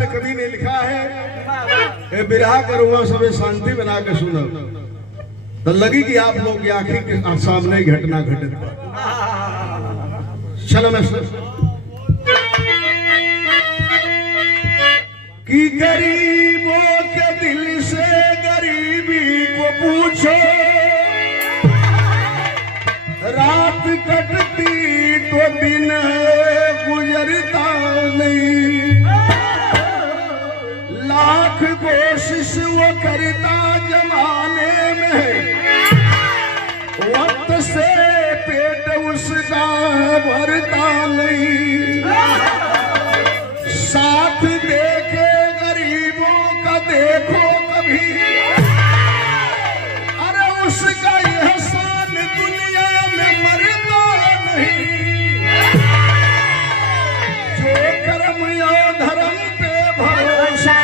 में कवि ने लिखा है बिरहा करूंगा सबे शांति बना के सुनो तो लगी कि आप लोग की आंखें के सामने ही घटना घटित चलो मैं कि गरीबों के दिल से गरीबी को पूछो रात कटती तो दिन गुजरता नहीं लाख कोशिश वो करता जमाने में वक्त से पेट उसका भरता नहीं साथ देखे गरीबों का देखो कभी अरे उसका एहसान दुनिया में मरता नहीं जो कर्म या धर्म पे भरोसा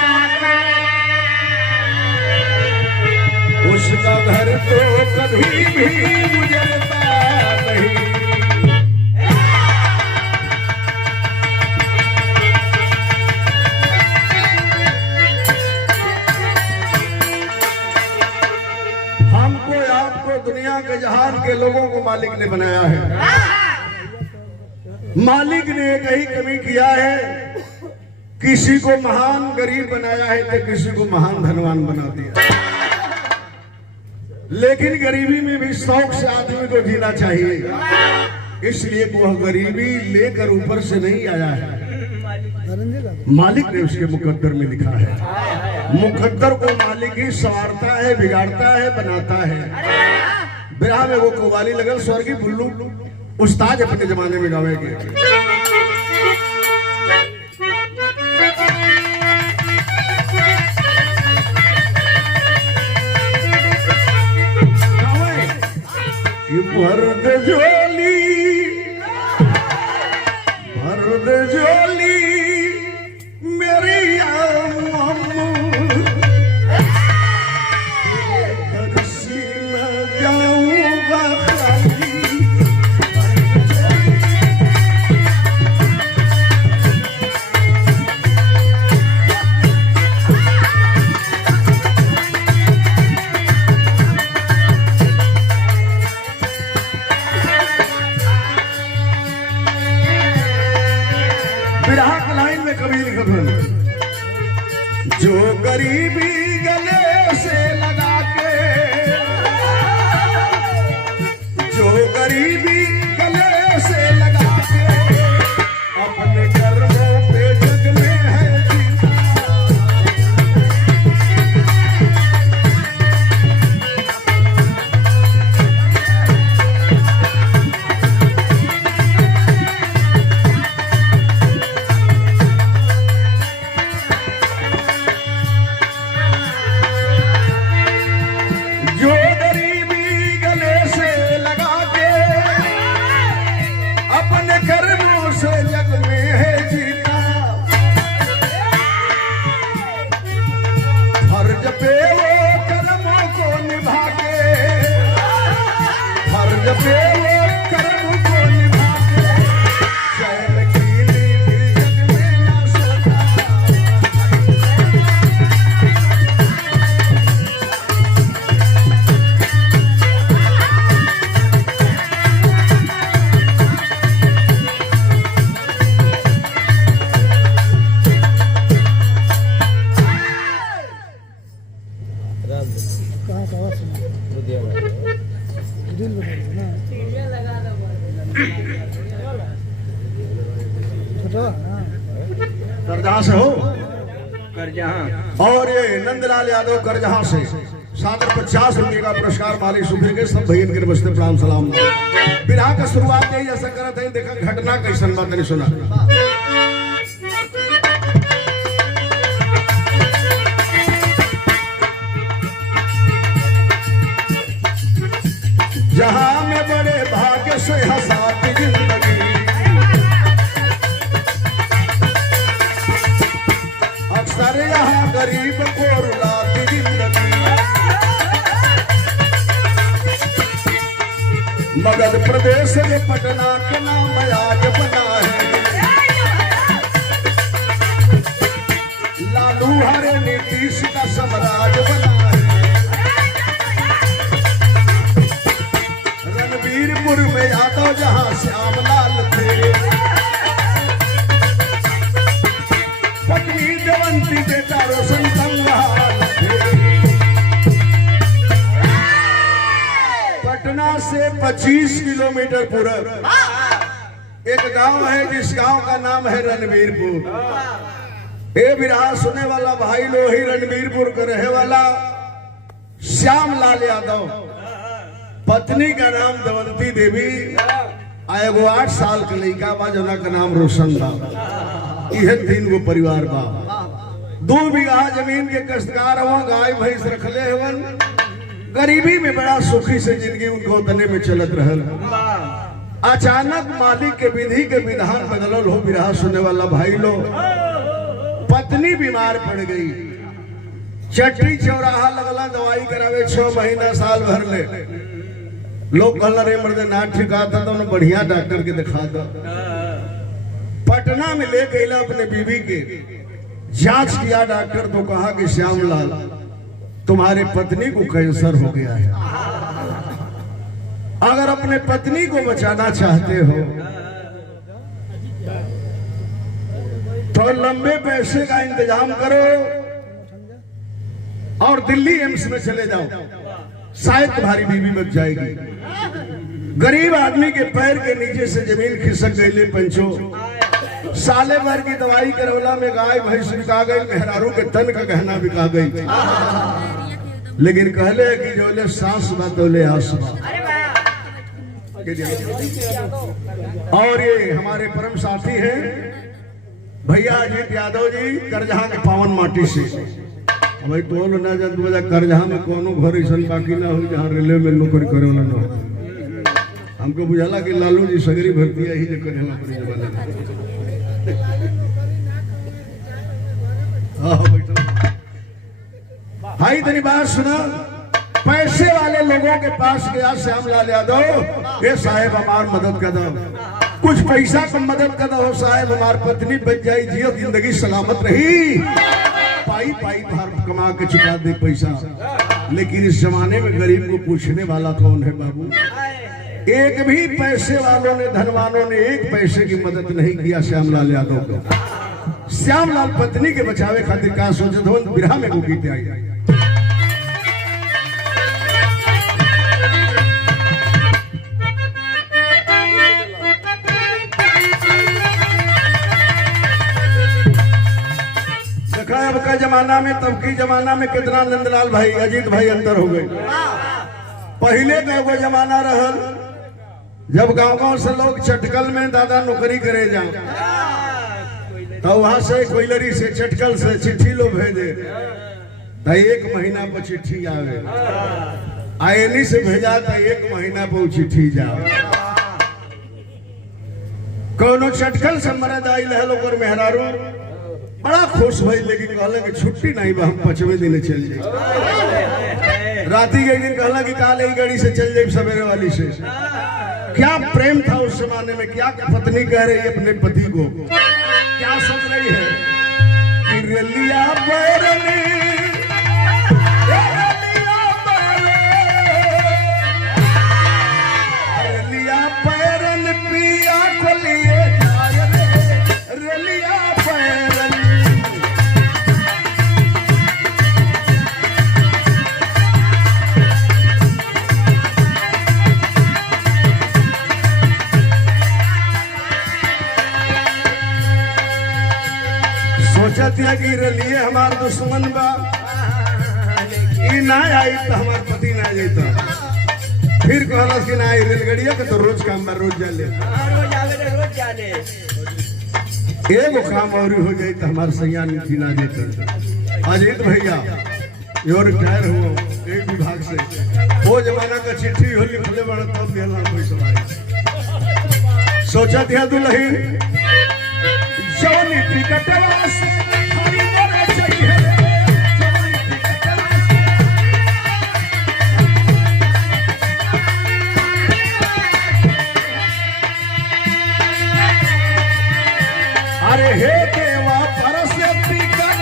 उसका घर तो कभी भी गुजरता नहीं हमको आपको दुनिया के जहान के लोगों को मालिक ने बनाया है मालिक ने एक ही कमी किया है किसी को महान गरीब बनाया है तो किसी को महान धनवान बना दिया लेकिन गरीबी में भी शौक से आदमी को जीना चाहिए इसलिए वह गरीबी लेकर ऊपर से नहीं आया है मालिक ने उसके मुकद्दर में लिखा है मुकद्दर को मालिक ही संवारता है बिगाड़ता है बनाता है बिरहा में वो कव्वाली लगल स्वर्गीय बुल्लू उस्ताद अपने जमाने में गावेंगे भरद झोली मेरी दर्शी न जाऊंगा खाली बिरहा की लाइन में कवि लिखत है जो गरीबी गले से लगा के जो गरीबी गले से लगा के अपने कर्मों पे जग में है जीता करजहां से हो करजहां और ये नंदलाल यादव करजहां से 750 रुपये का पुरस्कार मालिक सुखीर के सब भैया के नमस्ते प्रणाम सलाम बिरहा का शुरुआत यही ऐसा करत है देखा घटना कैसन बात नहीं सुना जहां में बड़े भाग्य से हंसाती जिंदगी अक्सर यहाँ गरीब को रुलाती जिंदगी मगध प्रदेश में पटना के नाम आज बना है हरे नीतीश का साम्राज्य बना है। रणबीरपुर में यादव जहां श्यामलाल थे, पत्नी देवंती बेटा रोशन संघाल थे। पटना से 25 किलोमीटर पूरब एक गांव है, जिस गांव का नाम है रणबीरपुर। ए बिरहा सुने वाला भाई लो ही रणबीरपुर का रहे वाला श्यामलाल यादव, पत्नी का नाम देवंती देवी, एगो 8 साल के लड़का बा जना का नाम रोशन बा। यह 3 गो परिवार बा। 2 बीघा जमीन के कष्टकार हुआ, गाय भैंस रखले हवन। गरीबी में बड़ा सुखी से जिंदगी उनको तने में चलत रहल। अचानक मालिक के विधि के विधान बदलल हो बिरहा सुनने वाला भाई लो। पत्नी बीमार पड़ गई, चट्टी चौराहा लगला दवाई करावे 6 महीना साल भर ले। लोग कहला रे मर्दे ना ठीक आता तो बढ़िया डॉक्टर के दिखा दो। पटना में ले गईला अपने बीवी के, जांच किया डॉक्टर तो कहा कि श्यामलाल तुम्हारे पत्नी को कैंसर हो गया है। अगर अपने पत्नी को बचाना चाहते हो तो लंबे पैसे का इंतजाम करो और दिल्ली एम्स में चले जाओ, शायद तुम्हारी बीवी बच जाएगी। गरीब आदमी के पैर के नीचे से जमीन खिसक गई। पंचो साले भर की दवाई करौला में गाय भैंस बिका गई, मेहरारू के तन का गहना बिका गई। लेकिन कहले कि जोले सांस बा तोले आस बा। और ये हमारे परम साथी हैं भैया अजीत यादव जी, करजहा के पावन माटी से। भाई तो ना जब बजा करजहा में कोनो घर ऐसा बाकी ना हो जहाँ रेलवे में नौकरी करे वाला ना हो। हमको बुझाला कि लालू जी सगरी भर्ती ही जो करे भाई तनी बात सुना। पैसे वाले लोगों के पास गया श्यामलाल यादव, ये साहेब हमार मदद कर दो, कुछ पैसा का मदद कर दो साहेब, हमार पत्नी बच जाई, जियो जिंदगी सलामत रही। पाई पाई भार कमा के चुका दे पैसा। लेकिन इस जमाने में गरीब को पूछने वाला कौन है बाबू? एक भी पैसे वालों ने, धनवानों ने एक पैसे की मदद नहीं किया श्यामलाल यादव को। श्यामलाल पत्नी के बचावे खातिर का सोचत हो, बिरहा में वो गीत आई। अब का जमाना में, तब की जमाना में कितना नंदलाल भाई, अजीत भाई अंतर हो गए। पहले का वो जमाना रहल जब गांव से लोग चटकल में दादा नौकरी करे जाओ, तो वहां से कोयलरी से चटकल से चिट्ठी लोग भेजे, तो 1 महीना पर चिट्ठी आवे। आयनी से भेजा तो 1 महीना पर चिट्ठी जाओ। कोनो चटकल से मरद आई लोग मेहरारू बड़ा खुश भाई, लेकिन कहला कि छुट्टी नहीं बा, हम 5वें दिन चल जाए। राती के दिन कहला कि काल ही गाड़ी से चल जाए सवेरे वाली से। क्या प्रेम था उस जमाने में, क्या पत्नी कह रही है अपने पति को, क्या सोच रही है कि रेलिया बैरनी, रेलिया बैरन पिया को लिए रेलिया बैरन। सोचत है कि रलिए हमार दुश्मन बा, ना आई तो हमार पति ना जाता। फिर कहलस कि ना आई रेलगड़िया के तो रोज काम बा, रोज जाले। एगो काम और हो जाए तो हमारे सैया नीति ना जाता। अजीत भैया यो रिटायर हुआ एक विभाग से, वो जमाना का चिट्ठी हो लिखले बड़ा तब दिया कोई सवाल। सोचा दिया दुल्हन जवानी टिकट अरे हे देवा परस टिकट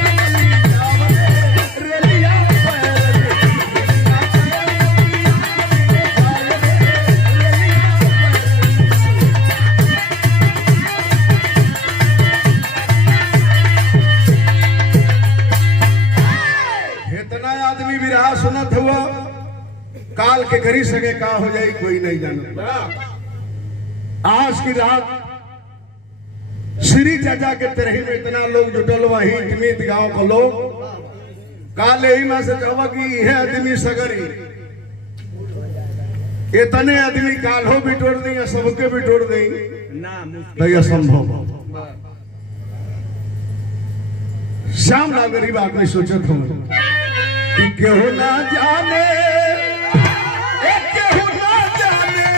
के करी सके का हो जाए कोई नहीं जाना। आज की रात श्री चाचा के तरही में इतना लोग जुटल वही जमीत गांव को लोग काले ही में से कहा कि यह आदमी सगरी इतने आदमी काल हो बिटोर दी या सबके बिटोर दी तो यह संभव। श्यामलाल गरीब आदमी सोचत हो कि केहू ना जाने केहू ना जाने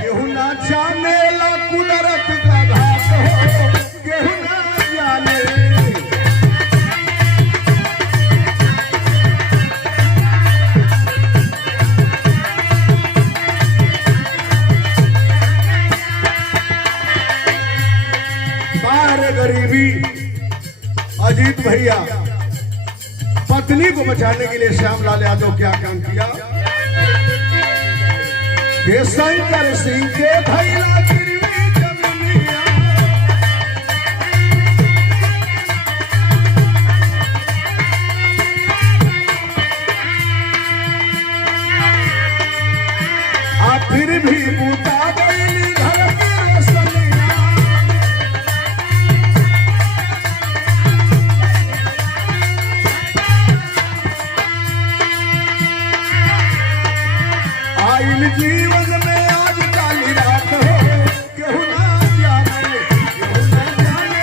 केहू ना जाने ला कुदरत का घाट हो केहू ना जाने। गरीबी अजीत भैया पत्नी को बचाने के लिए श्यामलाल यादव क्या काम किया कि शंकर सिंह के भैया गिरवी जमीनिया आ फिर भी बूता गईली घर के रोशनिया। जीवन में आज काली रात हो केहू ना जाने केहू ना जाने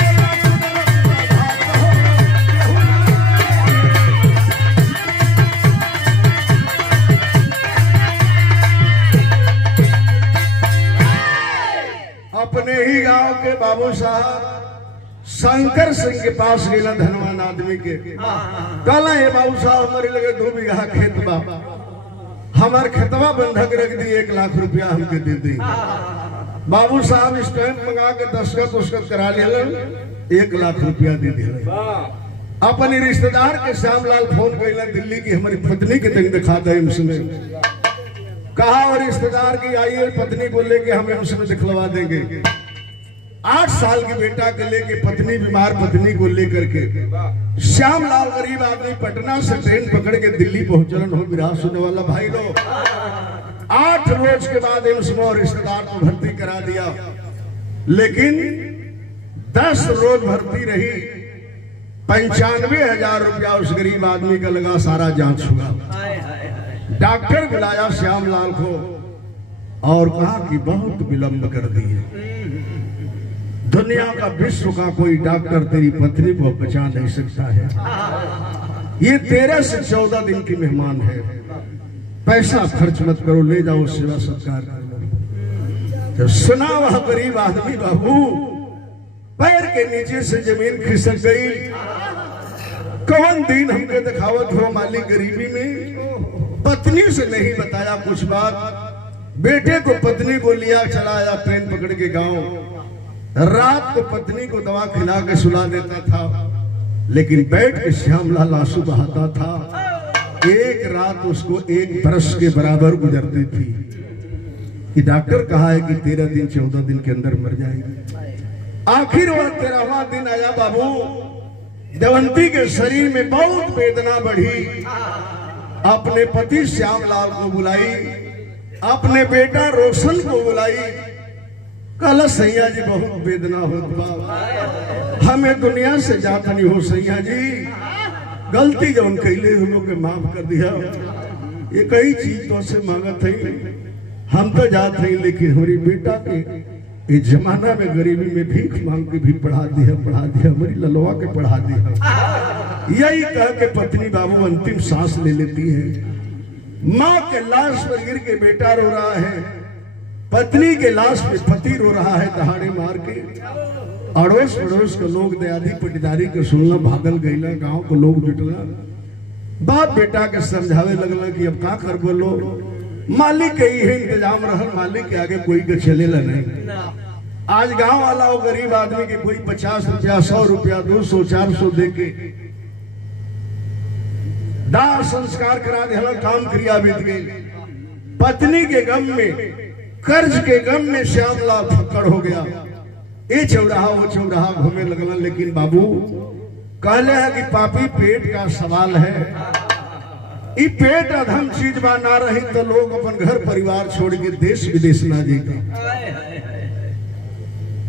अपने ही गांव के बाबू साहब शंकर सिंह के पास गेला धनवान आदमी के कहला हे बाबू साहब हमारे लगे 2 बीघा खेत बा हमार खेतवा बंधक रख दी 1 लाख रुपया हमके दे दी। बाबू साहब स्टैंप मंगा के दस्खत करा लिया 1 लाख रुपया दे दिया। अपने रिश्तेदार के श्यामलाल फोन कैला दिल्ली की हमारी पत्नी के तक दिखा दे एम्स में कहा और रिश्तेदार की आइए पत्नी को लेके हम एम्स में दिखलवा देंगे। 8 साल के बेटा के लेके पत्नी बीमार पत्नी को लेकर के श्यामलाल गरीब आदमी पटना से ट्रेन पकड़ के दिल्ली पहुंचलन हो विराह सुनने वाला भाई लोग 8 रोज के बाद एम्स में रिश्तेदार को भर्ती करा दिया लेकिन 10 रोज भर्ती रही 95,000 रुपया उस गरीब आदमी का लगा। सारा जांच हुआ डॉक्टर बुलाया श्यामलाल को और कहा कि बहुत विलंब कर दिए दुनिया का विश्व का कोई डॉक्टर तेरी पत्नी को बचा नहीं सकता है। ये 13 से 14 दिन की मेहमान है पैसा खर्च मत करो ले जाओ सेवा सत्कार करो। तो सुना वह गरीब आदमी बाबू पैर के नीचे से जमीन खिसक गई। कौन दिन हमके दिखावत हो मालिक गरीबी में पत्नी से नहीं बताया कुछ बात। बेटे को पत्नी को लिया चलाया ट्रेन पकड़ के गांव रात को पत्नी को दवा खिला के सुला देता था लेकिन बैठ के श्यामलाल आंसू बहाता था। एक रात उसको 1 बरस के बराबर गुजरती थी कि डॉक्टर कहा है कि 13 दिन 14 दिन के अंदर मर जाएगी। आखिर वह 13वां दिन आया बाबू दमयंती के शरीर में बहुत वेदना बढ़ी। अपने पति श्यामलाल को बुलाई अपने बेटा रोशन को बुलाई कहला सैया जी बहुत वेदना होता हमें दुनिया से जाता नहीं हो सैया जी गलती जो उन कैले हम लोग के माफ कर दिया। ये कई चीज तो से मांगत है हम तो जाते हैं लेकिन हमारी बेटा के इस जमाना में गरीबी में भीख मांग के भी पढ़ा दिया हमारी ललवा के पढ़ा दिया। यही कह के पत्नी बाबू अंतिम सांस ले लेती है। माँ के लाश पर गिर के बेटा रो रहा है पत्नी के लाश पे पति रो रहा है दहाड़े मार के। अड़ोस पड़ोस के लोग दयादी पटीदारी के सुनना भागल गईला गांव के लोग जुटला बाप बेटा के समझावे लगला कि अब का कर बोलो मालिक के ही इंतजाम रहल मालिक के आगे कोई के चलेला नहीं। आज गांव वाला वो गरीब आदमी के कोई 50 रुपया 100 रुपया 200 400 दे के दाह संस्कार करा दिया काम क्रिया बीत गई। पत्नी के गम में कर्ज के गम में श्यामलाल फक्कड़ हो गया। ये चौराहा वो चौराहा घूमे लगला लेकिन बाबू कहले है कि पापी पेट का सवाल है ई पेट अधम चीज बा ना रही तो लोग अपन घर परिवार छोड़ के देश विदेश ना जीता।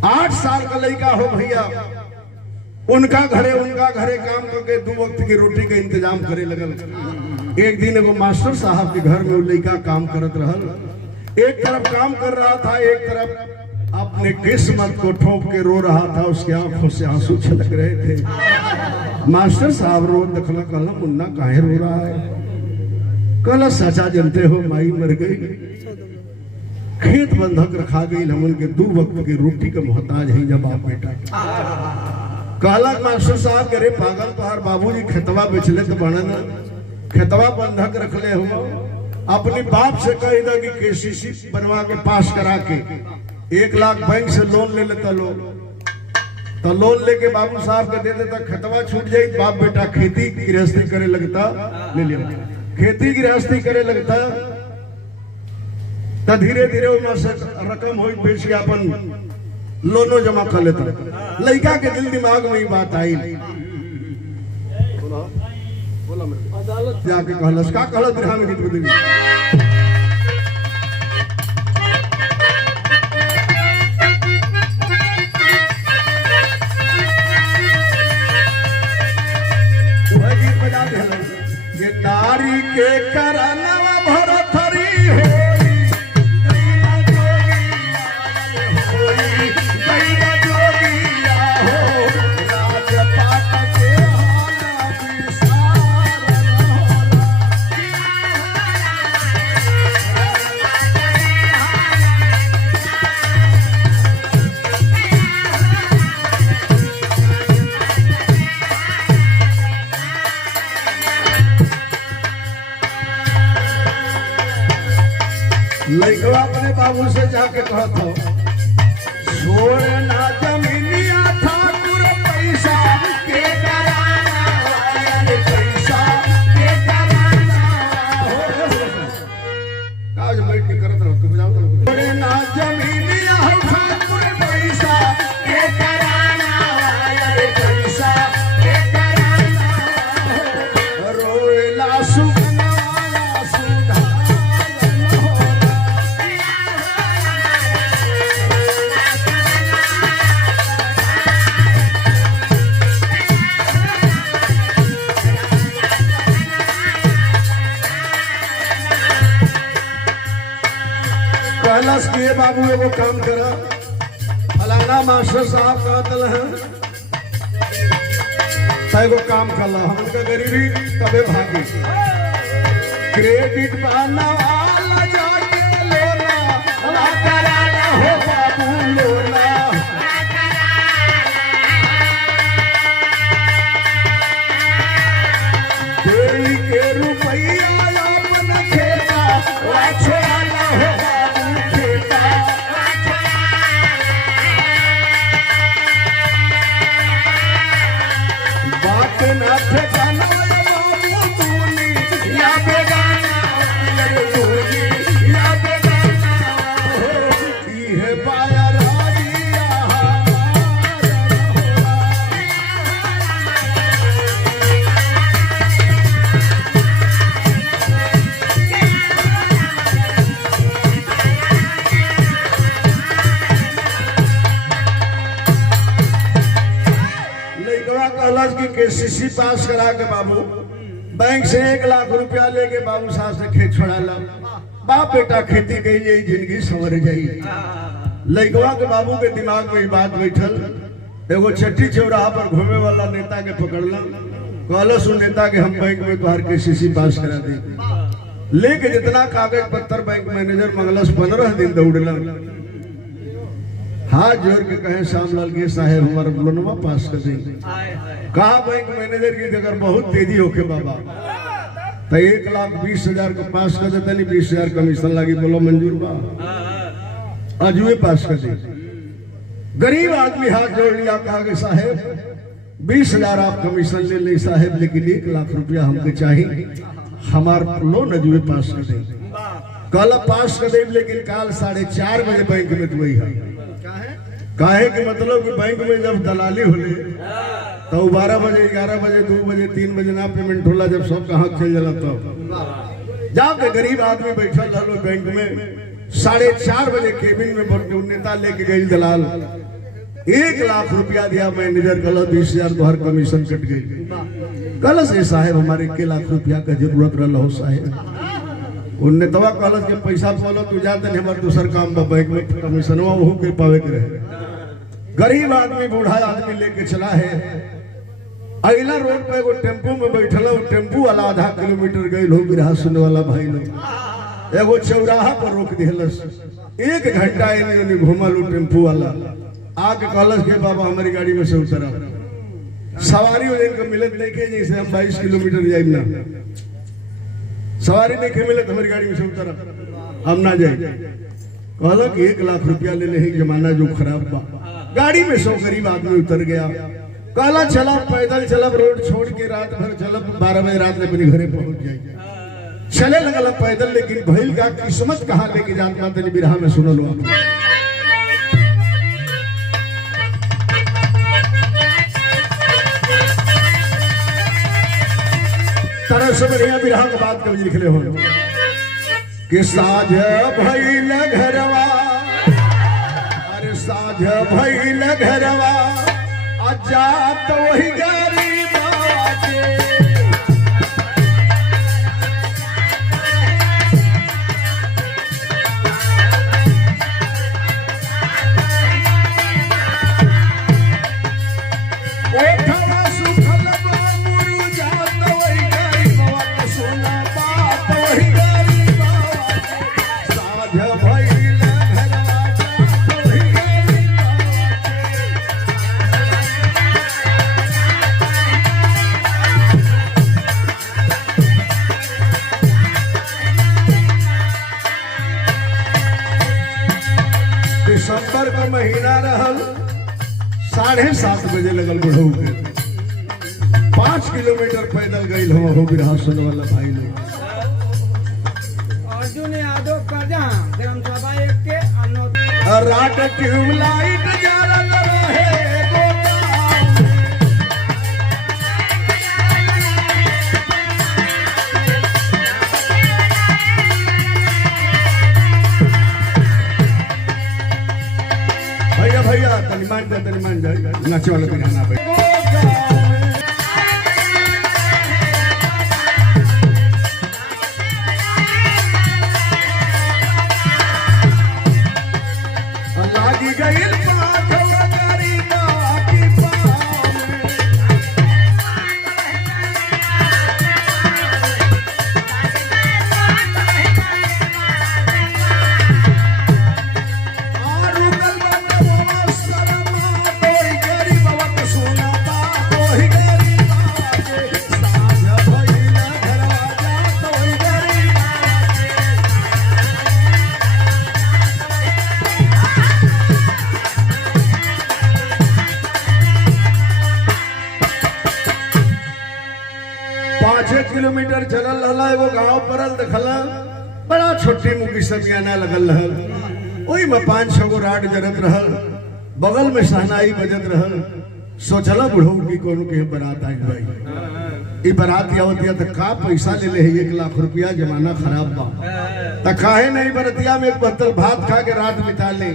8 साल का लड़का हो भैया, उनका घरे काम करके 2 वक्त की रोटी का इंतजाम करे लगल। एक दिन एगो मास्टर साहब के घर में लड़का काम करत रहल। एक तरफ काम कर रहा था, एक तरफ अपने किस्मत को ठोक के रो रहा था। उसकी आंखों से आंसू छलक रहे थे। मास्टर साहब रो दखला, कहला मुन्ना काहे रो रहा है? कहला सचा जनते हो माई मर गई, खेत बंधक रखा गई, हमन के 2 वक्त की रोटी का मोहताज है जब बाप बेटा। कहला मास्टर साहब करे पागल, तोहार बाबूजी खेतवा बेचले तो बना ना, खेतवा बंधक रखले हो। अपनी बाप से कह दो कि केसीसी बनवा के पास करा के 1 लाख बैंक से लोन ले लेता लोग, तो लोन लेके बाबू साहब के दे देता, खतवा छूट जाये। बाप बेटा खेती गृहस्थी करे लगता, ले लिया खेती गृहस्थी करे लगता, तो धीरे धीरे रकम हो बेच के अपन लोनो जमा कर लेता। लड़का के दिल दिमाग में ही बात आई, जाके कहलस का कहलस बिरहा में गीत बदली। ये नारी के करनवा भरथरी होई, गैया जोगिया हो, राजपाट के हाला विसार होला। लड़का अपने बाबू से जाके कहता हो, छोड़ ना जमीनिया ठाकुर पैसा के कराना, पैसा के कराना हो। काज बैठ के करत रहो, तुम जाओ। छोड़ ना जमीनिया ठाकुर पैसा के कराना, पैसा के कराना हो। रोएला सुगनवा सुधा कहलस के बाबू एगो काम करा, फलाना मास्टर साहब कहतल है एगो काम करला, हमका गरीबी तबे भागी। क्रेडिट पाना वाला जाके लोना, ला कराना हो बाबू लोना। देई के रुपया अपन खेता, छोड़ाना हो बाबू खेता। बात न ठेकाना बाबू तूनी, या बेगाना तूनी, या बेगाना हो। इहे पाया राजिया कहलस कि केसीसी पास करा के बाबू बैंक से 1 लाख रुपया लेके बाबू साहब से खेत छोड़ा ला। बाप बेटा खेती कही जाई, जिंदगी संवर जाई। लड़कवा के बाबू के दिमाग में बात बैठल। एगो चट्टी चौराहा पर घूमे वाला नेता के पकड़ला, कहलस उन नेता के हम बैंक में तोहार केसीसी पास करा दे। लेके जितना कागज पत्तर बैंक मैनेजर मंगलस 15 दिन दौड़ला। हाथ जोड़ के कहे श्यामलाल के साहेब हमारा लोनवा पास कर देंगे। कहा बैंक मैनेजर की अगर बहुत तेजी होके बाबा तो 1,20,000 को पास कर देते, नहीं 20,000 कमीशन लगी। बोलो मंजूर बा, अजुए पास कर दे। गरीब आदमी हाथ जोड़ लिया, कहा कि साहेब 20,000 आप कमीशन ले ले साहेब, लेकिन 1 लाख रुपया हमको चाहिए, हमारा लोन अजुए पास कर दे। कल पास कर दे, लेकिन काल 4:30 बजे बैंक में तू है। काहे कि मतलब कि बैंक में जब दलाली होले तो 12 बजे 11 बजे 2 बजे 3 बजे ना पेमेंट होला जब सब कहाँ खेल जाला तब जाके गरीब आदमी बैठल रहो बैंक में 4:30 बजे केबिन में नेता लेके गई दलाल 1 लाख रुपया दिया मैनेजर कल 20,000 तो हर कमीशन कट गई कल से साहेब हमारे 1 लाख रुपया का जरूरत रहा हो साहेब उनने तवा कल के पैसा बोलो तू जाते नहीं हमारे दूसर काम बैंक में कमीशन वह के पावे के रहे गरीब आदमी बूढ़ा आदमी लेके चला है अगला रोड पे एगो टेम्पू में बैठल टेम्पू वाला आधा किलोमीटर गई हो बिरहा सुनने वाला भाई लोग एगो चौराहा पर रोक दिलस 1 घंटा इन्हें घूमल टेम्पू वाला आके कहलस के बाबा हमारी गाड़ी में से उतरा सवारी इनको मिलत नहीं के जैसे हम 22 किलोमीटर जाए ना सवारी नहीं के मिलत हमारी गाड़ी में से उतरा हम ना जाए कहल कि 1 लाख रुपया ले ले जमाना जो खराब बा गाड़ी में 100 गरीब आदमी उतर गया काला चला पैदल चलब रोड छोड़ के रात भर चलब 12 बजे रात में अपने घरे पहुंच जाए चले लगल पैदल लेकिन भइल का किस्मत कहाँ लेके जात माते बिरहा में सुनो लो तरह से बढ़िया बिरहा की बात कभी लिख ले हो कि साझ भइल घरवा अरे साझ भइल घरवा जात वही गरीब दिसंबर का महीना रहल 7:30 बजे लगल बुढ़ऊ के 5 किलोमीटर पैदल गई हो बिरहा सुन वाला भाई लोग अर्जुन यादव कर्जा ग्राम सभा 1 के रात ट्यूबलाइट जरल रहे भैया तनी मान जा नाचे वाला भी रहना भाई लागी गई किलोमीटर चलल रहला एगो गांव परल देखला बड़ा छोटी मुकी समियाना लगल रहल ओई में 5-6 गो राड जरत रहल बगल में शहनाई बजत रहल सोचला बुढ़ऊ की कोनो के बारात आई भाई ई बारात आवतिया त का पैसा ले ले 1 लाख रुपया जमाना खराब बा त काहे नहीं बरतिया में एक बर्तन भात खा के रात बिता ले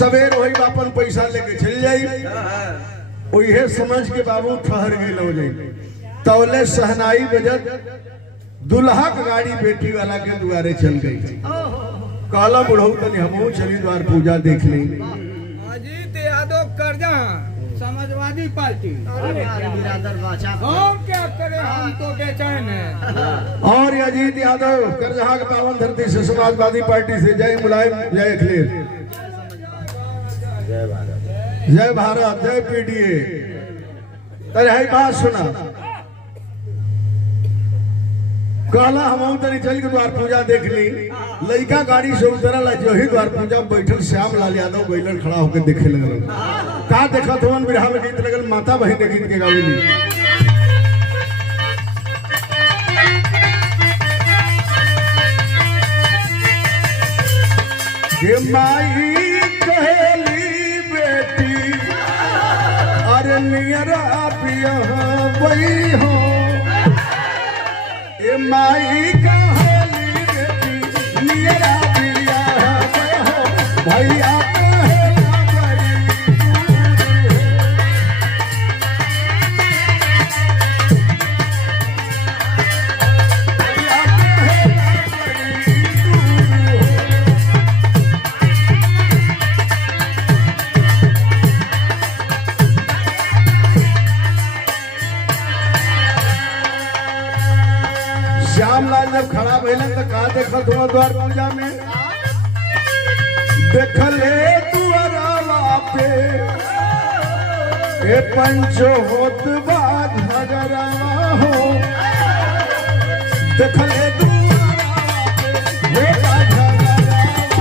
सवेर वही अपन पैसा लेके चल जाई ओहे समझ के बाबू ठहर गेल हो जाई तौले सहनाई बजत दुल्हा की गाड़ी बेटी वाला के द्वारे चल गई काला बुढ़ऊ तनी हमहू चली द्वार पूजा देख ली अजीत यादव कर्जा समाजवादी पार्टी हम क्या करें हम तो बेचैन हैं और अजीत यादव कर्जा के पावन धरती से समाजवादी पार्टी से जय मुलायम जय अखिलेश जय भारत जय पीडीए अरे बात सुना कहला हम तनी चल के द्वार पूजा देख ली लड़का गाड़ी से उतरल जो ही द्वार पूजा बैठल श्याम लाल यादव बैलन खड़ा होकर देखे लगल का देखा तो बिरहा में गीत लगल माता बहन के गीत के गावेली के माई कहली बेटी अरे अरे नियरा पिया वही हो ए माई का होली बेटी नियरा पिया वही हो भैया श्यामलाल जब खड़ा भइलन तो कहा देखत हो द्वार पूजा में देखले दुआरवा पे ए पंचो होत बाद भगरवा हो देखले दुआरवा पे हे भगरवा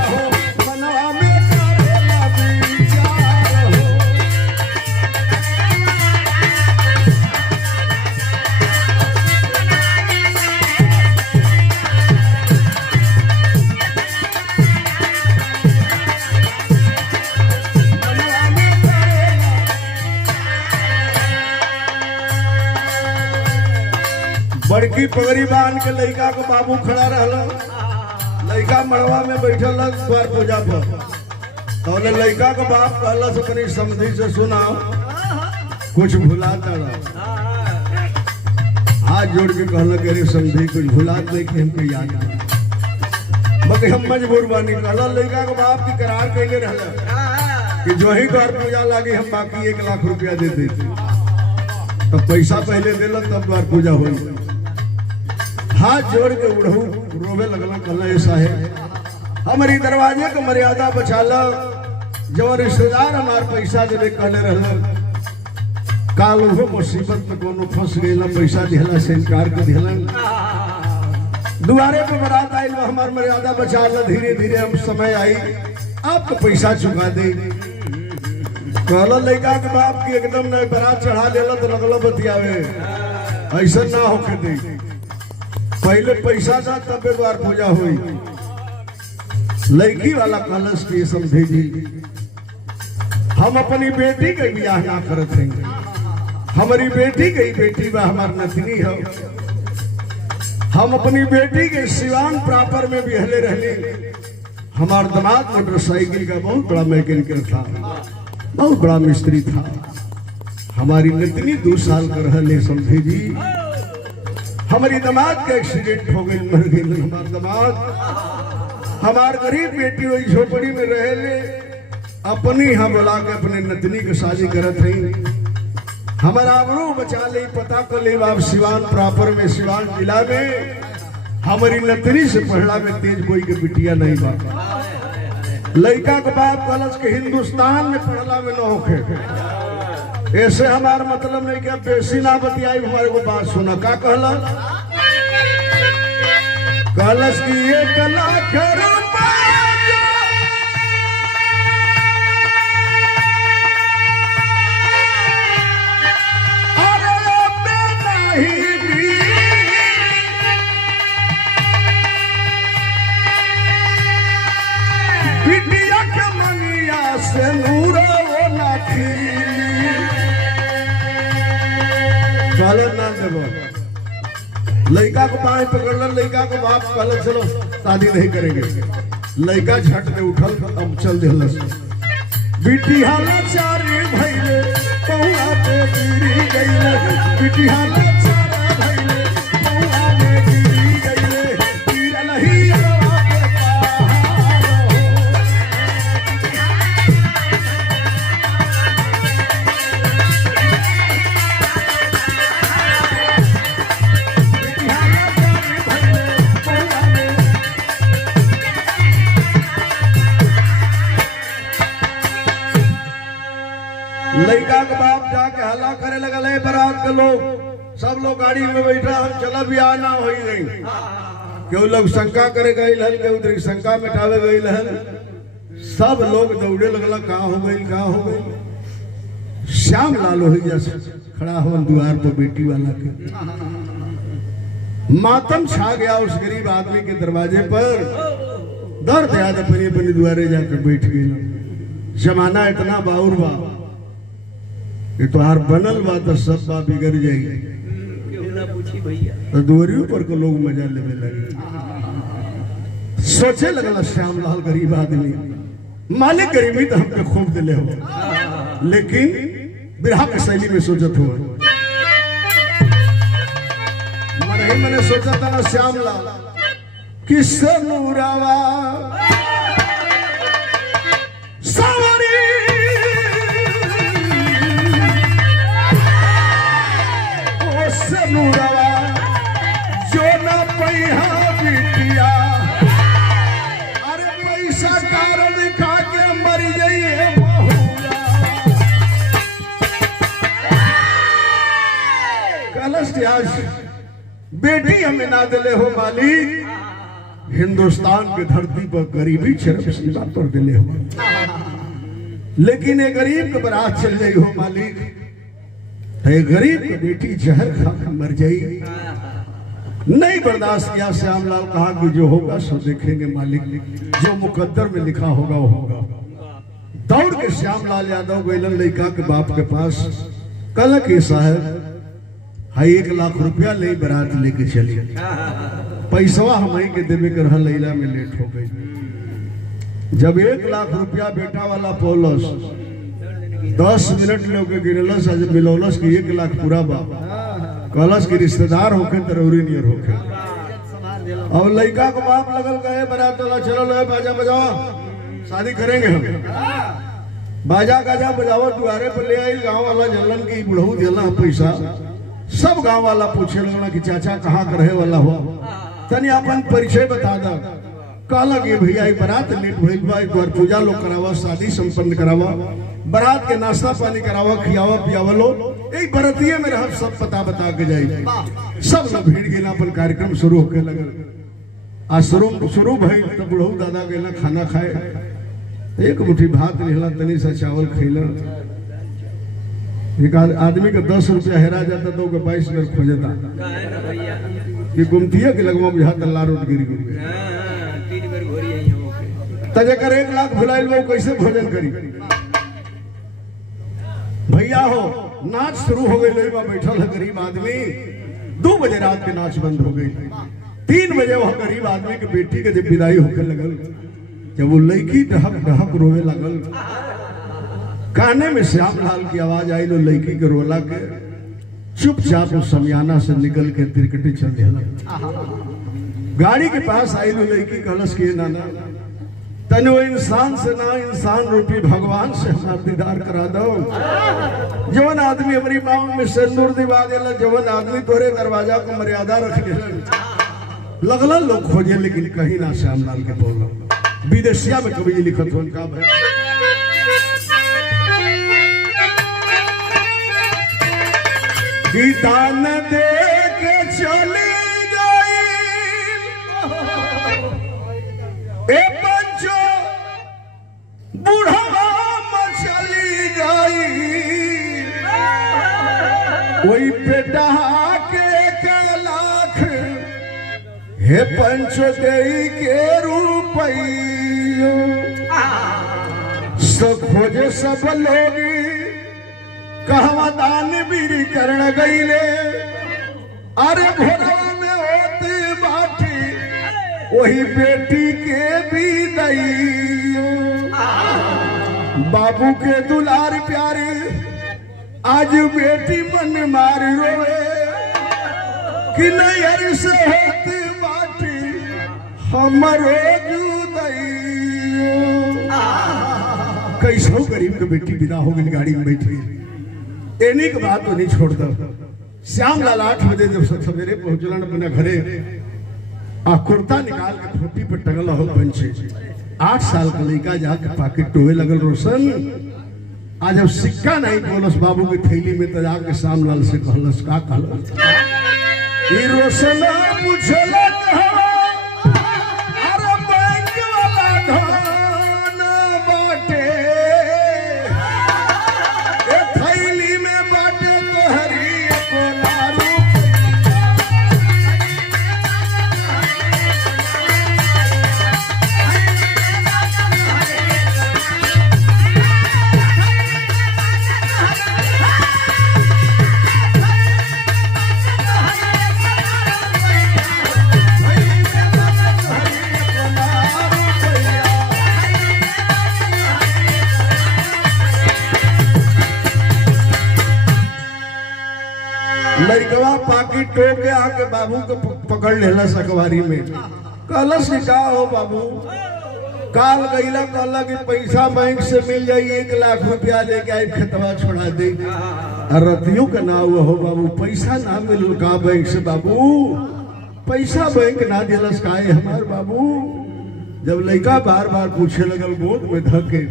हो मनवा में करेला विचार हो बड़की पगड़ी बांध के लड़का को बाबू खड़ा रहला लड़का मड़वा में बैठल द्वार पूजा पर तो लड़का को बाप कहला से अपनी समझी से सुनाओ कुछ भुलाता रहा हाथ जोड़ के कहला कि अरे समझी कुछ भुलात नहीं कि हमको याद नहीं मगर हम मजबूर बानी कहला लड़का को बाप की करार कैले रहला कि जो ही द्वार पूजा लागे हम बाकी 1 लाख रुपया दे देते तब पैसा पहले दिल तब द्वार पूजा हुई हाथ जोड़ के उड़हू रोवे लगला कहला ऐसा है हमारी दरवाजे को मर्यादा बचाला जो रिश्तेदार हमार पैसा देवे कहले रहल काल वो मुसीबत में कोनो फंस गई पैसा दिहला से इनकार कर दिहला दुआरे पे बारात आई हमार मर्यादा बचाला धीरे धीरे हम समय आई आपको पैसा चुका दे कहला लड़का के बाप की एकदम न बारात चढ़ा देला तो लगलो बतियावे ऐसा ना होके दे पहले पैसा था तब द्वार पूजा हुई लड़की वाला कलश की समझे जी हम अपनी बेटी के ब्याह ना करत हैं हमारी बेटी के बेटी बा हमार नतनी है हम अपनी बेटी के सिवान प्रॉपर में भी हले रहले हमार दामाद मोटरसाइकिल का बहुत बड़ा मैकेनिकल था बहुत बड़ा मिस्त्री था हमारी नतनी 2 साल का रहले समझे जी हमारी दामाद का एक्सीडेंट हो गई मर गई हमार दामाद हमार गरीब बेटी वही झोपड़ी में रहे अपनी हम बुला के अपने नतनी की शादी करत रही हमारा आबरू बचा ले पता कर ले आप सिवान प्रॉपर में सिवान जिला में हमारी नतनी से पहला में तेज कोई के बिटिया नहीं बाप लड़का के बाप कलश के हिंदुस्तान में पढ़ला में न होके ऐसे हमारा मतलब नहीं कि बेसी ना बतियाई हमारे को बात सुना का कहला कलश की 1 लाख रुपया बिटिया के मंगिया से नूर वो नाखी ना देव लड़का को बाएं पकड़ लड़का को बाप कहल चलो शादी नहीं करेंगे लड़का झट में उठल अब चल दिलस बिटी हाला चारे भइले पौआ पे गिरी गइले बिटी हाला चारे भइले पौआ पे गिरी गइले तीर नहीं आवा लड़का के बाप जाके हल्ला करे लगल है बारात के लोग सब लोग गाड़ी में बैठा हम चला भी आना हो ही नहीं क्यों लोग शंका करे गई हल के उधर शंका मिटावे गई हल सब लोग दौड़े लगला का हो गई श्याम लाल हो जैसे खड़ा हो द्वार पर बेटी वाला के मातम छा गया उस गरीब आदमी के दरवाजे पर दर्द याद अपनी अपनी द्वारे जाकर बैठ गई जमाना इतना बाउर बा ये तो हार बनल बा तो सब बा बिगड़ जाएगी तो दुआरियों पर को लोग मजा लेने लगे। सोचे लगला श्यामलाल गरीब आदमी मालिक गरीबी तो हमके खूब दिले हो, लेकिन बिरहा के शैली में सोचत हो मैंने सोचा था ना श्यामलाल किससे नूरावा सावरी उससे नूरावा जो ना पैहा बिटिया अरे पैसा कारण खा के मर जाइए कलश बेटी हमें ना दिले हो मालिक, हिंदुस्तान की धरती पर गरीबी चरम सीमा पर दिले हो, लेकिन एक गरीब के बारात चल गई हो मालिक, है गरीब की बेटी जहर खा कर मर जाई। नहीं बर्दाश्त किया श्यामलाल, कहा कि जो होगा सो देखेंगे मालिक, जो मुकद्दर में लिखा होगा वो होगा। दौड़ के श्यामलाल यादव गैलन लड़का के बाप के पास, कल के साहब हाई 1 लाख रुपया ले बारात लेके चली, पैसवा हमारी के देवे के रहा लैला में लेट हो गई। जब 1 लाख रुपया बेटा वाला पौलस 10 मिनट लोग गिरलस आज मिलौलस की 1 लाख पूरा बा कलश के रिश्तेदार होके तरौरी नियर होके। अब लड़का को बाप लगल गए बारात वाला चलो लो बाजा बजाओ शादी करेंगे हम। बाजा गाजा बजाओ दुआरे पर ले आई, गाँव वाला जलन की बुढ़ऊ दिला पैसा, सब गांव वाला पूछे लगना कि चाचा कहाँ का रहे वाला हो, तनी अपन परिचय बता दा। कहला कि भैया बारात लेट भइल बा, एक बार पूजा लोग करावा, शादी संपन्न करावा, बारात के नाश्ता पानी करावा, खियावा पियावा लो, एक बरतिये में रह सब पता बता के जाई। सब लोग भीड़ गेला, अपन कार्यक्रम शुरू होके लगल। आज शुरू भइल तो बुढ़ऊ दादा गेला खाना खाए, एक मुट्ठी भात लेला, तनी सा चावल खैला। एक आदमी का 10 रुपया हेरा जाता तो 22 मिनट खोजता कि गुमतिया के लगवा बुझा तल्ला रोड गिरी गिरी तजकर 1 लाख भुलाइल वो कैसे भोजन करी। भैया हो नाच शुरू हो गई, बैठल है गरीब आदमी। 2 बजे रात के नाच बंद हो गई। 3 बजे वह गरीब आदमी के बेटी के जब विदाई होकर लगल, जब वो लड़की डहक डहक रोवे लगल, काने में श्यामलाल की आवाज आई, लो लड़की के रोला के चुपचाप उस समियाना से निकल के तिरकटी चल दिया। गाड़ी के पास आई, लो लड़की कलश के नाना तने वो इंसान से ना इंसान रूपी भगवान से हमारा दीदार करा दो। जवन आदमी हमारी मांग में सिंदूर दिवा देला, जवन आदमी तोरे दरवाजा को मर्यादा रख देला। लगला लोग खोजे लेकिन कहीं ना श्यामलाल के बोलो। विदेशिया में कभी लिखत हो उनका भाई दान दे के चली गई ए पंचो बूढ़ा मचली गई, वही बेटा के 1 लाख हे पंचो दे के रुपया सब खोजे सब लोग कहवा दान बीरी करण गईले। अरे भोरवा में होती बाटी वही बेटी के भी दई, बाबू के दुलार प्यारे आज बेटी मन मार रोए कि नैयर से होती बाटी हमरो जुदाई। कैसो गरीब के बेटी विदा हो गई, गाड़ी में बैठी। एनी के बात तो नहीं छोड़ दो। श्यामलाल 8 बजे जब सवेरे पहुंचलन अपने घरे, कुर्ता निकाल के खोटी पे टंगल हो पंचे। 8 साल का लड़का जाके पाकिट टोए लगल रोशन। आज जब सिक्का नहीं बोलस बाबू के थैली में, तो जाके श्यामलाल से कहलस, का कहलस रोशन पूछल अरे बैंक वाला धन बाटे लड़कवा पाकिट टोक के आके बाबू को पकड़ लेला सकवारी में। कहलस कि का हो बाबू, काल गईला कहला कि पैसा बैंक से मिल जाई, 1 लाख रुपया लेके आई, खतवा छोड़ा दे। रतियों का ना हुआ हो बाबू, पैसा ना मिलल का बैंक से बाबू, पैसा बैंक ना दिलस का है हमार बाबू। जब लड़का बार बार पूछे लगल गोद में धके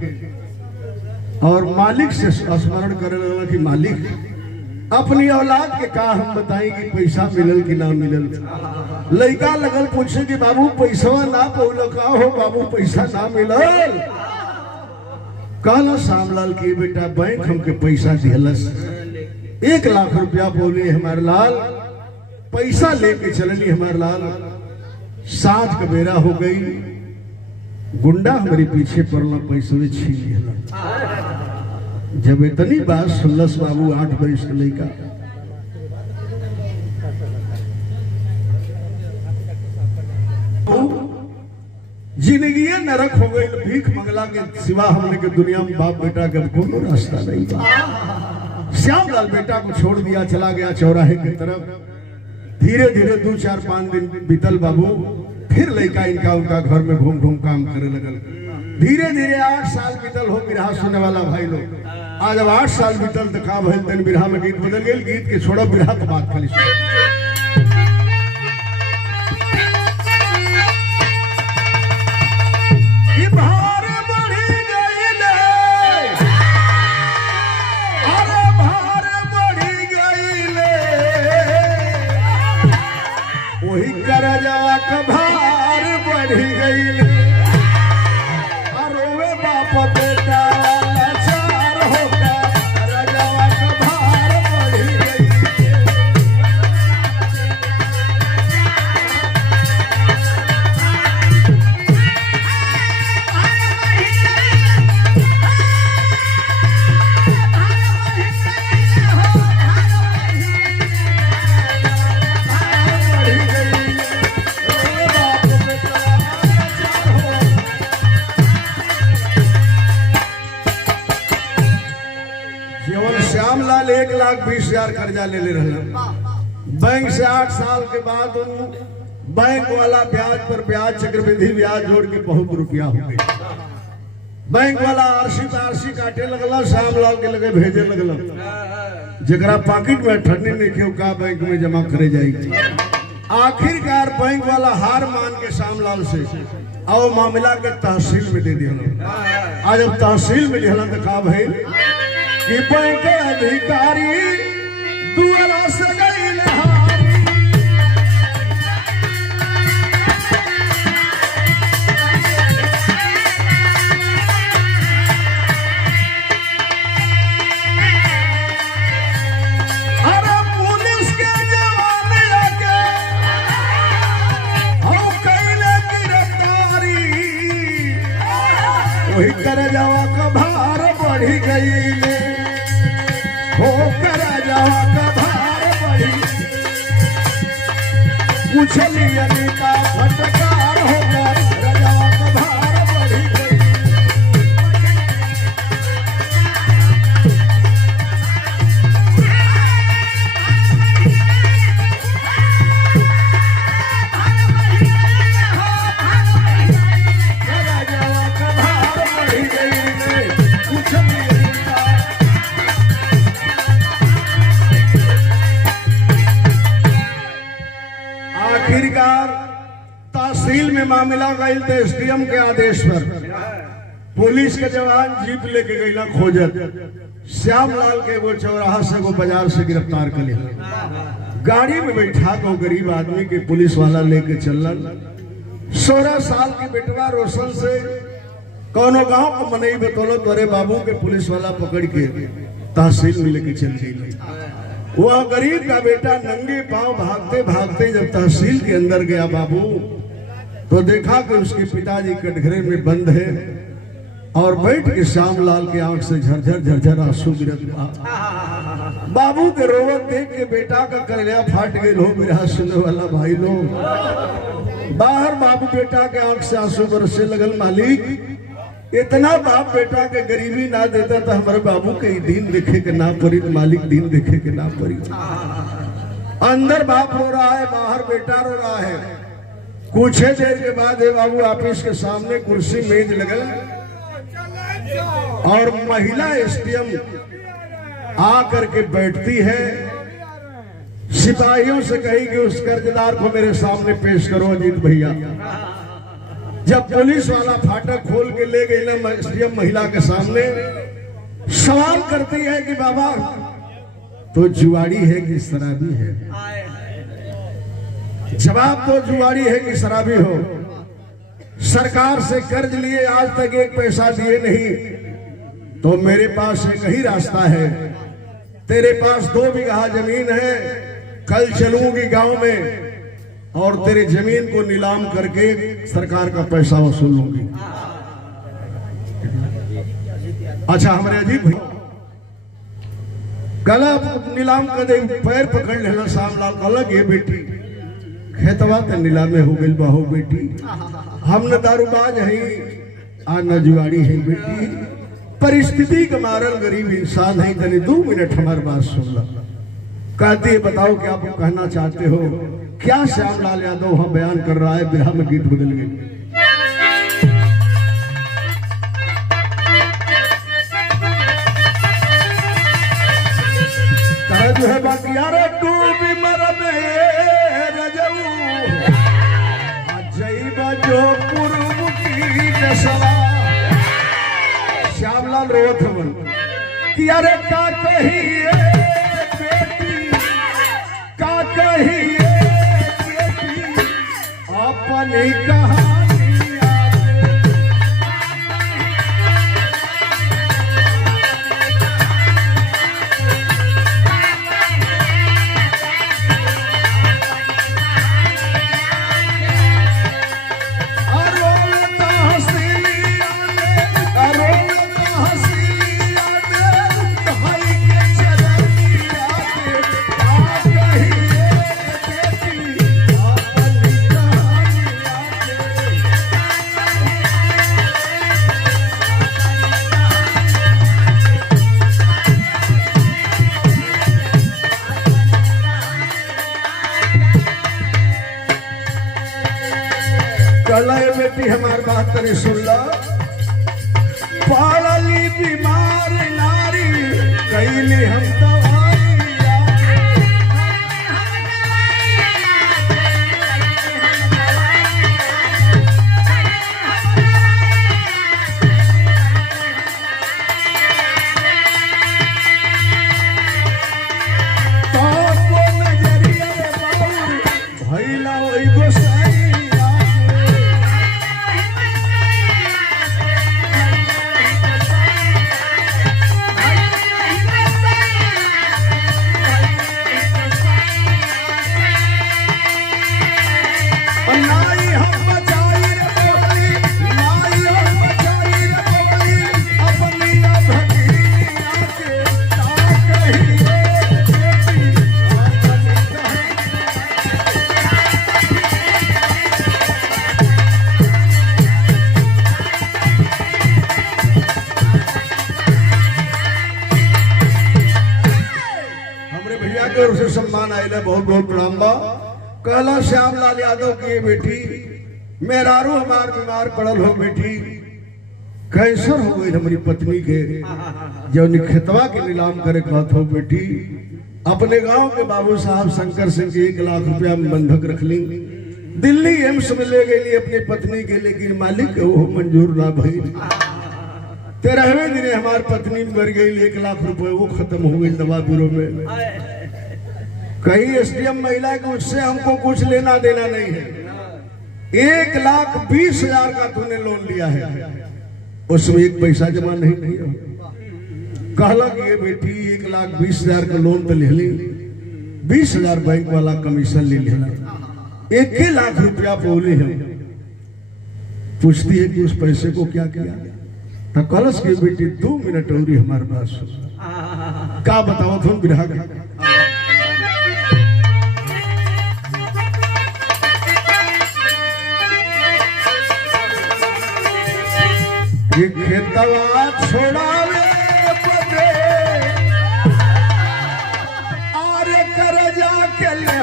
और मालिक से स्मरण करे लगल कि मालिक अपनी औलाद के का हम बताई कि पैसा मिलल कि ना मिलल। लड़का लगल पूछे कि बाबू पैसा ना पौल का हो बाबू, पैसा ना मिलल। कहला श्यामलाल की बेटा बैंक हमके पैसा दिलस, 1 लाख रुपया बोले हमार लाल, पैसा लेके चलनी हमार लाल। साँझ का बेरा हो गई, गुंडा हमारे पीछे पड़ला, पैसे छीन लिया। जब इतनी बात सुनलस बाबू, 8 वर्ष का लड़का, जिंदगी नरक हो गई। भीख मंगला के सिवा हमने के दुनिया में बाप बेटा का कोनो रास्ता नहीं था। श्यामलाल बेटा को छोड़ दिया, चला गया चौराहे की तरफ। धीरे धीरे 2, 4, 5 दिन बीतल बाबू, फिर लड़का इनका उनका घर में घूम घूम काम करे लगल। धीरे धीरे 8 साल बीतल हो। बिरहा सुनने वाला भाई लोग, आज जब 8 साल बीतल तो का भइल, तन बिरहा में गीत बदल गए। गीत के छोड़ो, बिरहा के बात खाली सुनो। वही करजवा का भार बढ़ी गई, अरे बाप बेटा लाचार होगा, करजवा का भार बढ़ी गई। श्यामलाल 1,20,000 कर्जा ले रहा बैंक से। 8 साल के बाद बैंक वाला ब्याज पर ब्याज, चक्रवृद्धि ब्याज जोड़ के बहुत रुपया हो गई। बैंक वाला आरसी काटे लगला, श्यामलाल के लगे भेजे लगल। जरा पॉकेट में ठंडी नहीं क्यों का बैंक में जमा करे जाएगी। आखिरकार बैंक वाला हार मान के श्यामलाल से और मामला के तहसील में दे दिया। आज जब तहसील में दिया तो का भाई कि बैंक अधिकारी दुआरा से गई हारी। अरे पुलिस के जवान आके हम कैले गिरफ्तारी, वही करजवा का भार बढ़ी गई, हो करजवा का भार बढ़ी। पूछली अनिता फटकार होगा, करजवा का भार बढ़ी गई। करजवा का भार बढ़ी गई, पूछली आखिरकार तहसील में मामला गई तो एसडीएम के आदेश पर पुलिस के जवान जीप लेके गईला खोजत। श्यामलाल के वो चौराहा से वो बाजार से गिरफ्तार कर लिया। गाड़ी में बैठा को गरीब आदमी के पुलिस वाला लेके चलल। 16 साल की बेटवा रोशन से कोनो गांव को मनई बतौलो, तोरे बाबू के पुलिस वाला पकड़ के तहसील में लेके चल गई। वह गरीब का बेटा नंगे पांव भागते भागते जब तहसील के अंदर गया बाबू, तो देखा कि उसके पिताजी कटघरे में बंद है और बैठ के श्यामलाल के आंख से झरझर झरझर आंसू गिरत। बाबू के रोवत देख के बेटा का कलेजा फाट गई। हो मेरा सुनने वाला भाई लोग, बाहर बाबू बेटा के आंख से आंसू बरसने लगल। मालिक, इतना बाप बेटा के गरीबी ना देता तो हमारे बाबू के दिन देखे के ना पड़ी। मालिक दिन देखे के ना पड़ी। अंदर बाप रो रहा है, बाहर बेटा रो रहा है। कुछ देर के बाद बाबू ऑफिस के सामने कुर्सी मेज लगल और महिला एसडीएम आ करके बैठती है। सिपाहियों से कही कि उस कर्जदार को मेरे सामने पेश करो अजीत भैया। जब पुलिस वाला फाटक खोल के ले गई ना एसडीएम महिला के सामने, सवाल करती है कि बाबा तो जुआड़ी है कि शराबी है? जवाब तो जुआड़ी है कि शराबी हो। सरकार से कर्ज लिए आज तक एक पैसा दिए नहीं, तो मेरे पास एक ही रास्ता है। तेरे पास 2 बीघा जमीन है, कल चलूंगी गांव में और तेरे जमीन को नीलाम करके सरकार का पैसा वसूल लूंगी। अच्छा हमारे अजीत भाई कल नीलाम कर दे, पैर पकड़ लेना श्यामलाल अलग ये बेटी खेतवा तो नीलामे हो गई बाहो बेटी, हम न दारूबाज है आ न जुआड़ी है बेटी, परिस्थिति के मारल गरीब इंसान है। तनी 2 मिनट हमारी बात सुन ला। कहती है बताओ क्या आप कहना चाहते हो? क्या श्यामलाल यादव वहां बयान कर रहा है? बिहार में गीत बदल गए। जो है बाकी यार तू भी मर रजऊ जो पूर्व की दशवा। श्यामलाल रोत हवन कि अरे का कहिए बेटी, का कहिए बेटी अपनी कहानी। बेटी हमारी बात करे सुन ला। पालली बीमार नारी कैली हम दवाइया, तो नजरिया बाबू भैला वही गोसाई। से सम्मान आये बहुत बहुत प्रणाम बा। कहला श्यामलाल यादव की बेटी मेहरारू हमार बीमार पड़ल हो बेटी, कैंसर हो गई हमारी पत्नी के, जो खेतवा के नीलाम करे कहत हो बेटी। अपने गांव के बाबू साहब शंकर सिंह के 1 लाख रुपया बंधक रख ली, दिल्ली एम्स में ले गई अपनी पत्नी के, लेकिन मालिक वो मंजूर ना भई। 13वें दिन हमारी पत्नी मर गई, 1 लाख रुपए वो खत्म हो गई दवा बीरो में। कहीं एसडीएम महिला के उससे हमको कुछ लेना देना नहीं है। 1,20,000 का तूने लोन लिया है, उसमें 1 पैसा जमा नहीं किया। कहला कि ये बेटी 1,20,000 का लोन तो ले ली, 20,000 बैंक वाला कमीशन ले लेना, 1 लाख रुपया बोले है। पूछती है कि उस पैसे को क्या किया? तो कलश की बेटी 2 मिनट और हमारे पास क्या बताओ तुम बिरहा ये खेतवा छोड़ावे पदे आरे कर जाके ले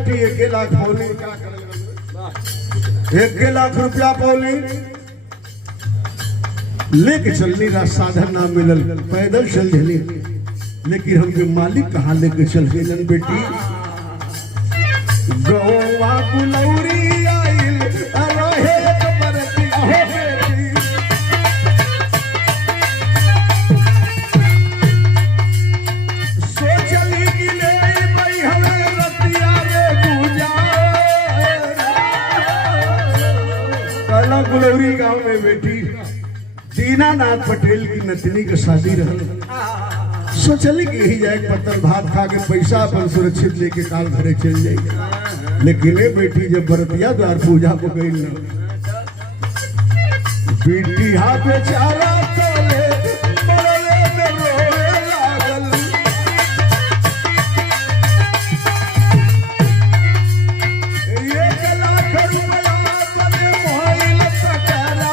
बेटी 1 लाख पौली, 1 लाख रुपया पौली लेके चलनी रा साधन ना मिलल, पैदल चल चली, लेकिन हमके मालिक कहाँ लेके चल गए बेटी। गौवा गुलौरी आइल रहे बरती हो बेटी, सोचली कि ले भाई हमें रतिया रे गुजार। कला गुलौरी गांव में बेटी दीनानाथ पटेल की नतनी की शादी रहल, सोचली कि यही जाए पत्थर भात खा के पैसा अपन सुरक्षित लेके काल घरे चल जाएगी, लेकिन ये बेटी जब बरतिया द्वार पूजा को गई न, बेटी हाथ बेचारा चले मरले में रोए लागल। 1 लाख रुपया बने मोइल सकरा,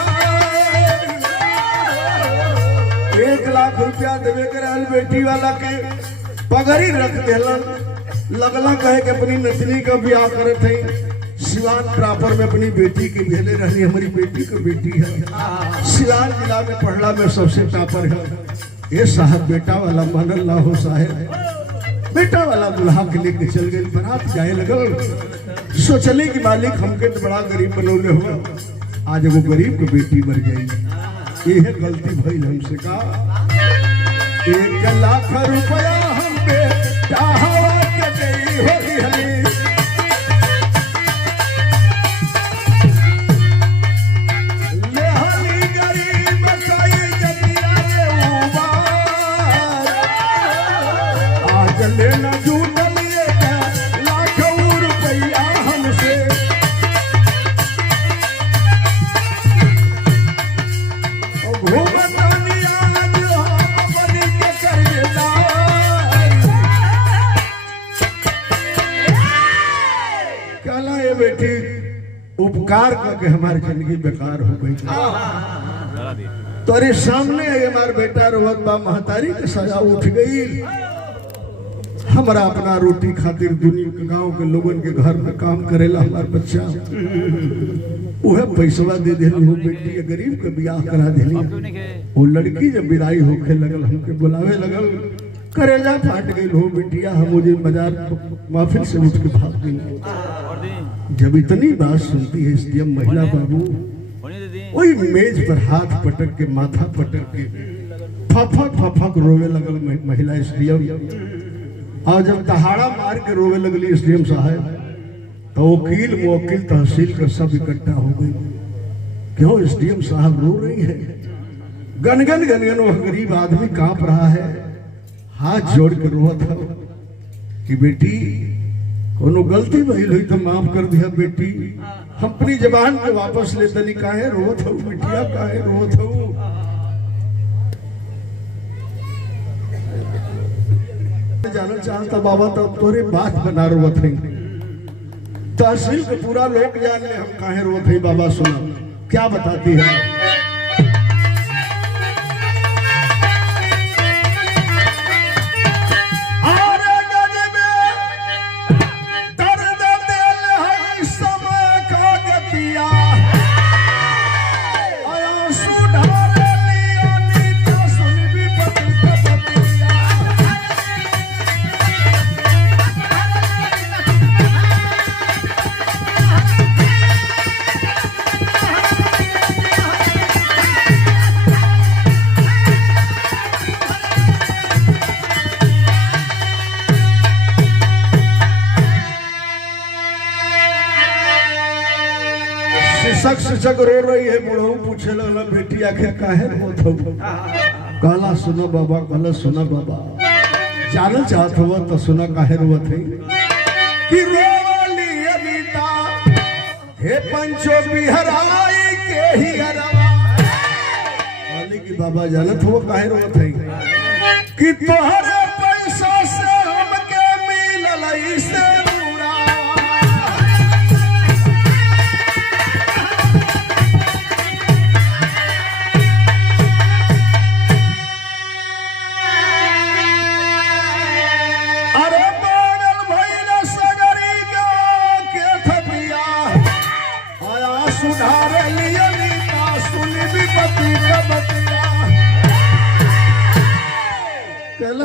1 लाख रुपया देवे के रहल बेटी वाला के पगड़ी रख देलन, लगला कहे कि अपनी नतनी का ब्याह करत है। सिवान प्रॉपर में अपनी बेटी के भेले रहनी, हमारी बेटी का बेटी है, सिवान जिला में पढ़ला में सबसे टॉपर है। ये साहब बेटा वाला मानल ना हो साहेब, बेटा वाला दुल्हा के लेके चल गई, बारात जाए लगल, सोचले कि मालिक हमके तो बड़ा गरीब बनौले हो, आज वो गरीब की बेटी मर जाएगी, ये है गलती भइल हमसे का। 1 लाख रुपया हम बेटा के देई होगी हली, ले हली गरीब कई जतिया रे उबार, आज लेना जूटल 1 लाख रुपया हमसे, घूमतानी आज हम बनी के कर्जदार। कहला ये बेटी उपकार करके हमारी जिंदगी बेकार हो गई, तोरे सामने ये हमार बेटा रोवत बा, महतारी के सजा उठ गई, हमारा अपना रोटी खातिर दुनिया के गांव के लोगन के घर में काम करेला हमार बच्चा, वह पैसवा दे देली हो बेटी, गरीब के ब्याह करा देली। वो लड़की जब विदाई होके लगल हमके बुलावे लगल, करेजा फाट गई हो बेटिया, हम मुझे बाजार महफिल से उठ के भाग गई। जब इतनी बात सुनती है एसडीएम महिला बाबू, वही मेज पर हाथ पटक के माथा पटक के फफक फफक रोवे लगल महिला एसडीएम, और जब दहाड़ा मार के रोवे लगली एसडीएम साहब, तो वकील मुवक्किल तहसील का सब इकट्ठा हो गई। क्यों एसडीएम साहब रो रही है? गनगन गनगन वह गरीब आदमी कांप रहा है, हाथ जोड़ के रोआ था कि बेटी कोनो गलती भइल हुई तो माफ कर दिया बेटी, हम अपनी जबान पे वापस ले तनी, काहे रोत हो बेटिया, काहे रोत हो? जानना चाहता बाबा तो तोरे बात बना रोत है, तहसील के पूरा लोग जान ले हम काहे रोत है। बाबा सुना क्या बताती है। शिक्षक रो रही है, बुढ़ऊ पूछे लगला बेटी आखिर काहे रोत हो? कहला सुनो बाबा, कहला सुना बाबा, जानल चाहत हो तो सुना काहे रोत है कि रोली अनीता हे पंचो बिहराई के ही हरवा। कहली कि बाबा जानत हो काहे रोत है कि तोहरे पैसा से हमके मिलल से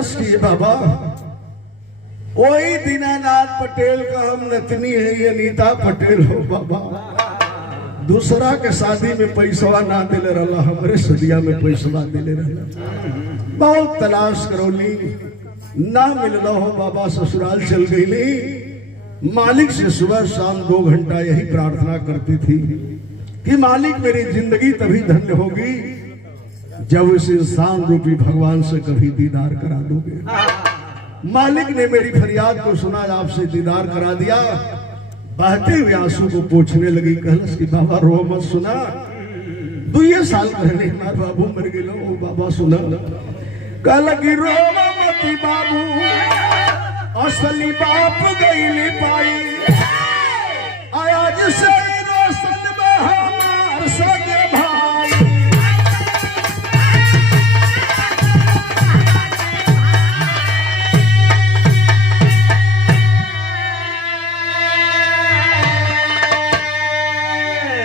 कहलस की बाबा वही दीनानाथ पटेल का हम नतनी है, ये अनीता पटेल हो बाबा। दूसरा के शादी में पैसवा ना दिले रहा, हमारे सदिया में पैसवा दिले रहा। बहुत तलाश करोली ना मिल रहा हो बाबा, ससुराल चल गई। मालिक से सुबह शाम 2 घंटा यही प्रार्थना करती थी कि मालिक मेरी जिंदगी तभी धन्य होगी जब उस इंसान रूपी भगवान से कभी दीदार करा दोगे। मालिक ने मेरी फरियाद को सुना, आपसे दीदार करा दिया। बहते हुए आंसू को पोंछने लगी। कहलस कि बाबा रो मत, सुना 2 साल पहले हमारे बाबू मर गए। बाबा सुना, कहल कि रो मत बाबू, असली बाप गई पाई, आज से रोशन हमार सगे भाई।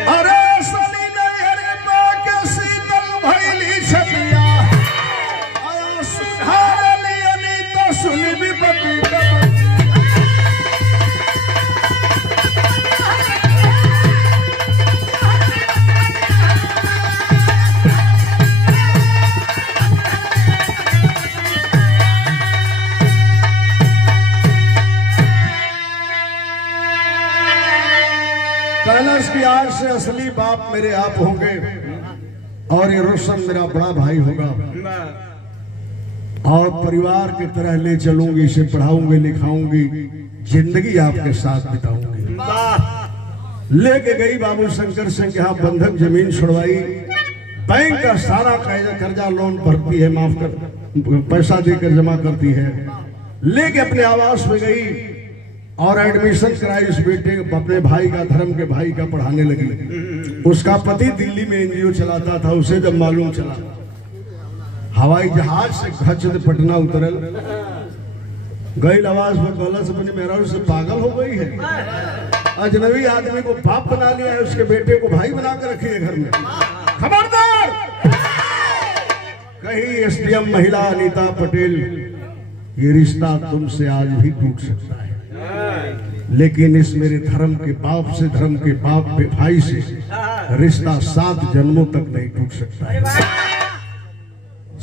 अरे सनी नहर के शीतल भैली छतिया, आया सुधार लियनी तो सुनी भी बती। कैलाश की आज से असली बाप मेरे आप होंगे और ये रोशन मेरा बड़ा भाई होगा और परिवार की तरह ले चलूंगी, इसे पढ़ाऊंगी लिखाऊंगी, जिंदगी आपके साथ बिताऊंगी। लेके गई बाबू शंकर सिंह के यहाँ बंधक जमीन छुड़वाई, बैंक का सारा कर्जा लोन भरती है, माफ कर पैसा देकर जमा करती है। लेके अपने आवास में गई और एडमिशन कराई उस बेटे अपने भाई का, धर्म के भाई का, पढ़ाने लगी। उसका पति दिल्ली में एनजीओ चलाता था। उसे जब मालूम चला, हवाई जहाज से खचत पटना उतरल, गई आवाज में गलत अपने मेहरारू से पागल हो गई है। अजनबी आदमी को बाप बना लिया है, उसके बेटे को भाई बना कर रखी है घर में। खबरदार, कही एसडीएम महिला अनीता पटेल, ये रिश्ता तुमसे आज भी टूट सकता है, लेकिन इस मेरे धर्म के बाप से, धर्म के बाप पे भाई से रिश्ता 7 जन्मों तक नहीं टूट सकता है।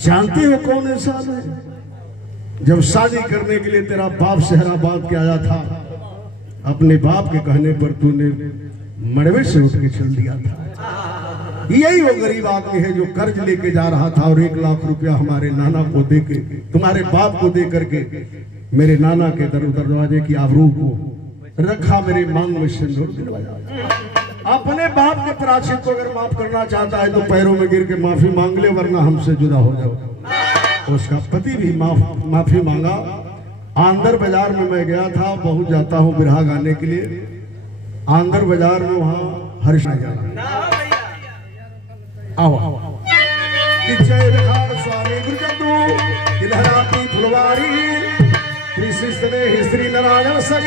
जानते हो कौन इंसान है? जब शादी करने के लिए तेरा बाप शहराबाद के आया था, अपने बाप के कहने पर तूने मड़वे से उठ के चल दिया था। यही वो गरीब आदमी है जो कर्ज लेके जा रहा था और 1 लाख रुपया हमारे नाना को दे के, तुम्हारे बाप को दे करके मेरे नाना के दरवाजे की आबरू को रखा, मेरे मांग में सिंदूर दिलवाया। अपने बाप के प्राचित को अगर माफ करना चाहता है तो पैरों में गिर के माफी मांग ले, वरना हमसे जुदा हो जाओ। उसका पति भी माफी मांगा। आंदर बाजार में मैं गया था, बहुत जाता हूँ बिरहा गाने के लिए। आंदर बाजार में वहाँ हर्ष आ जाना, आओ स्वामी गुरुजदू लहराती फुलवारी, श्री नारायण संग